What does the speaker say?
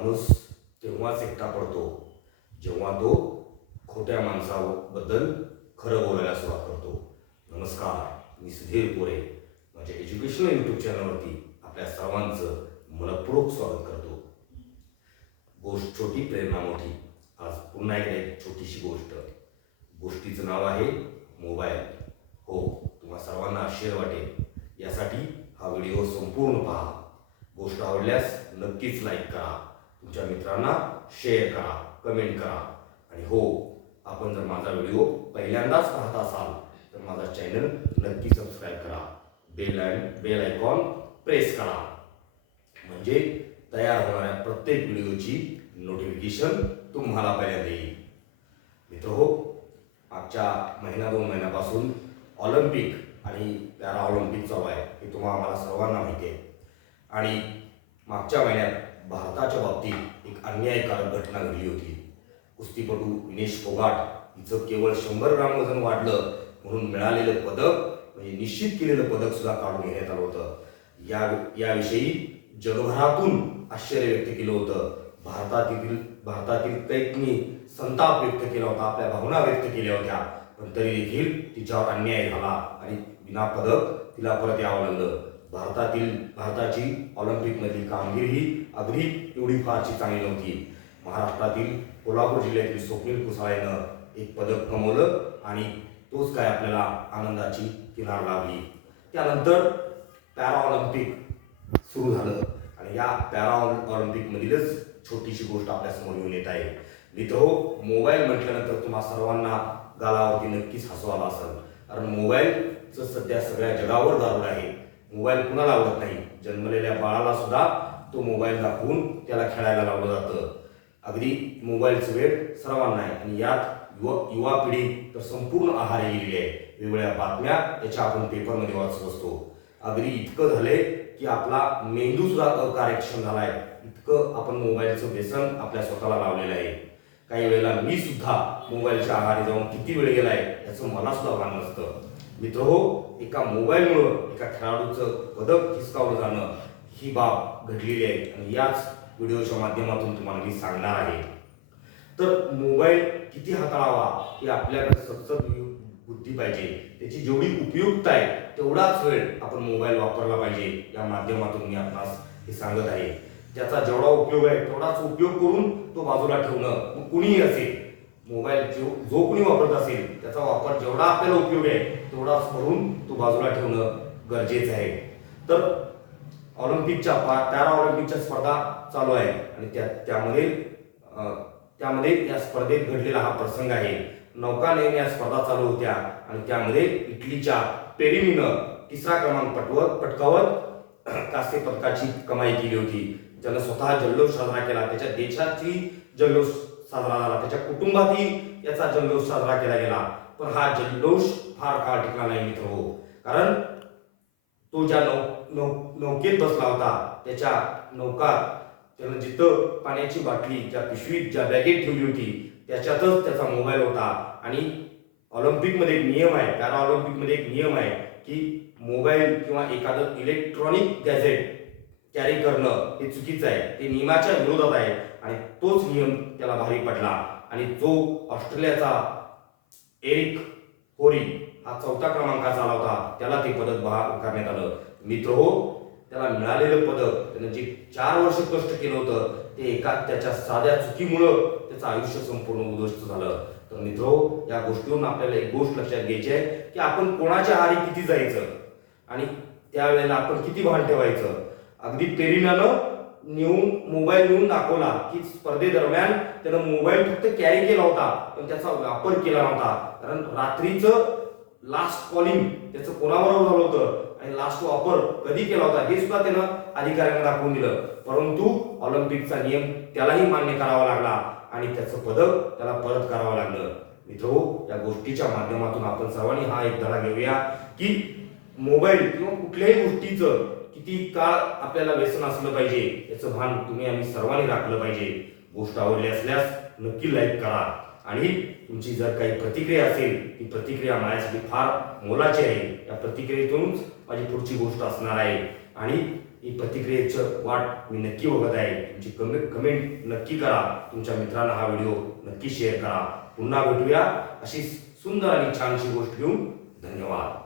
माणूस तेव्हाच एकटा पडतो जेव्हा तो खोट्या माणसाबद्दल खरं बोलायला सुरुवात करतो. नमस्कार मी सुधीर पोरे माझ्या एज्युकेशनल यूट्यूब चॅनलवरती आपल्या सर्वांचं मनपूर्वक स्वागत करतो. गोष्ट छोटी प्रेरणा मोठी. आज पुन्हा एकदा एक छोटीशी गोष्ट. गोष्टीचं नाव आहे मोबाईल. हो तुम्हा सर्वांना आश्चर्य वाटेल. यासाठी हा व्हिडिओ संपूर्ण पहा. गोष्ट आवडल्यास नक्कीच लाईक करा. तुमच्या मित्रांना शेअर करा कमेंट करा. आणि हो आपण जर माझा व्हिडिओ पहिल्यांदाच पाहत असाल तर माझा चॅनल नक्की सबस्क्राईब करा. बेल बेल आयकॉन प्रेस करा. म्हणजे तयार होणाऱ्या प्रत्येक व्हिडिओची नोटिफिकेशन तुम्हाला पहिल्यांदा येईल. मित्र हो मागच्या महिना दोन महिन्यापासून ऑलिम्पिक आणि पॅरा ऑलिम्पिक चालू आहे हे तुम्हाला आम्हाला सर्वांना माहिती आहे. आणि मागच्या महिन्यात भारताच्या बाबतीत एक अन्यायकारक घटना घडली होती. कुस्तीपटू विनेश फोगाट हिचं केवळ शंभर ग्राम वजन वाढलं म्हणून मिळालेलं पदक म्हणजे निश्चित केलेलं पदक सुद्धा काढून घेण्यात आलं होतं. या याविषयी जगभरातून आश्चर्य व्यक्त केलं होतं. भारतातील भारतातील कैकनी संताप व्यक्त केला होता आपल्या भावना व्यक्त केल्या होत्या. पण तरी देखील तिच्यावर अन्याय झाला आणि विना पदक तिला परत यावं लागलं. भारतातील भारताची ऑलिम्पिकमधली कामगिरी ही अगदी एवढी फारशी चांगली नव्हती. महाराष्ट्रातील कोल्हापूर जिल्ह्यातील स्वप्नील कुसाळेनं एक पदक कमवलं आणि तोच काय आपल्याला आनंदाची किनार लाभली. त्यानंतर पॅरा ऑलिम्पिक सुरू झालं आणि या पॅरा ऑलिम्पिकमधीलच छोटीशी गोष्ट आपल्यासमोर येऊन येत आहे. मित्र हो मोबाईल म्हटल्यानंतर तुम्हा सर्वांना गालावरती नक्कीच हसू आला असेल कारण मोबाईलचं सध्या सगळ्या जगावर दारूड आहे. मोबाईल कुणाला आवडत नाही? जन्मलेल्या बाळाला सुद्धा तो मोबाईल दाखवून त्याला खेळायला लावलं जातं. अगदी मोबाईलचं वेळ सर्वांना आहे. आणि यात युवा युवा पिढी तर संपूर्ण आहार गेलेली आहे. वेगवेगळ्या बातम्या याच्या आपण पेपरमध्ये वाचत असतो. अगदी इतकं झालंय की आपला मेंदू सुद्धा अकार्यक्षम झालाय इतकं आपण मोबाईलचं व्यसन आपल्या स्वतःला लावलेलं आहे. काही वेळेला मी सुद्धा मोबाईलच्या आहारी जाऊन किती वेळ गेलाय याचं मला सुद्धा भान नसतं. मित्र हो एका मोबाईलमुळं एका खेळाडूचं पदक हिसकावलं जाणं ही बाब घडलेली आहे. आणि याच व्हिडिओच्या माध्यमातून तुम्हाला मी सांगणार आहे. तर मोबाईल किती हाताळावा हे आपल्याकडे सतत बुद्धी पाहिजे. त्याची जेवढी उपयुक्तता आहे तेवढाच वेळ आपण मोबाईल वापरला पाहिजे. या माध्यमातून मी आपणास हे सांगत आहे. त्याचा जेवढा उपयोग आहे तेवढाच उपयोग करून तो बाजूला ठेवणं मग कुणीही असेल मोबाईल जो जो कोणी वापरत असेल त्याचा वापर जेवढा आपल्याला उपयोग आहे तेवढाच करून तो बाजूला ठेवणं गरजेचं आहे. तर ऑलिम्पिकच्या पॅरा ऑलिम्पिकच्या स्पर्धा चालू आहे आणि त्या त्यामध्ये त्यामध्ये या स्पर्धेत घडलेला हा प्रसंग आहे. नौकानयन या स्पर्धा चालू होत्या आणि त्यामध्ये इटलीच्या पेरिमीनं तिसरा क्रमांक पटवत पटकावत कास्य पदकाची कमाई केली होती. त्यानं स्वतः जल्लोष साजरा केला. त्याच्या देशाची जल्लोष साजरा झाला. त्याच्या कुटुंबातही याचा जल्लोष साजरा केला गेला. पण हा जल्लोष फार काळ टिकला नाही मित्र हो. कारण तो ज्या नौ नौ नौकेत बसला होता त्याच्या नौकात त्यानं जिथं पाण्याची बाटली ज्या पिशवीत ज्या बॅगेत ठेवली होती त्याच्यातच त्याचा मोबाईल होता. आणि ऑलिम्पिकमध्ये एक नियम आहे पॅरा ऑलिम्पिकमध्ये एक नियम आहे की मोबाईल किंवा एखादं इलेक्ट्रॉनिक गॅझेट कॅरी करणं हे चुकीचं आहे. ते नियमाच्या विरोधात आहे आणि तोच नियम त्याला भारी पडला. आणि जो ऑस्ट्रेलियाचा एरिक होरी हा चौथा क्रमांकाचा आला होता त्याला ते पदक बहाल करण्यात आलं. मित्र हो त्याला मिळालेलं पदक त्यानं जे चार वर्ष कष्ट केलं होतं ते एका त्याच्या साध्या चुकीमुळं त्याचं आयुष्य संपूर्ण उद्ध्वस्त झालं. तर मित्र हो, या गोष्टीवरून आपल्याला एक गोष्ट लक्षात घ्यायची आहे की आपण कोणाच्या आहारी किती जायचं? आणि त्यावेळेला आपण किती भान ठेवायचं? अगदी पेरिनानं नेऊन मोबाईल नेऊन दाखवला की स्पर्धेदरम्यान त्यानं मोबाईल फक्त कॅरी केला होता पण त्याचा वापर केला नव्हता. कारण रात्रीचं लास्ट कॉलिंग त्याचं कोणाबरोबर झालं होतं? आणि लास्ट वापर कधी केला होता? हे सुद्धा त्यानं अधिकाऱ्यांना दाखवून दिलं. परंतु ऑलिम्पिकचा नियम त्यालाही मान्य करावा लागला आणि त्याचं पदक त्याला परत करावं लागलं. मित्रो या गोष्टीच्या माध्यमातून आपण सर्वांनी हा एक धडा घेऊया की मोबाईल किंवा कुठल्याही गोष्टीचं किती काळ आपल्याला व्यसन असलं पाहिजे याचं भान तुम्ही आम्ही सर्वांनी राखलं पाहिजे. गोष्ट आवडली असल्यास नक्की लाईक करा. आणि तुमची जर काही प्रतिक्रिया असेल ती प्रतिक्रिया माझ्यासाठी फार मोलाची आहे. या प्रतिक्रियेतूनच माझी पुढची गोष्ट असणार आहे. आणि ही प्रतिक्रियेचं वाट मी नक्की बघत आहे. तुमची कमेंट कमेंट नक्की करा. तुमच्या मित्रांना हा व्हिडिओ नक्की शेअर करा. पुन्हा भेटूया अशी सुंदर आणि छानशी गोष्ट घेऊन. धन्यवाद.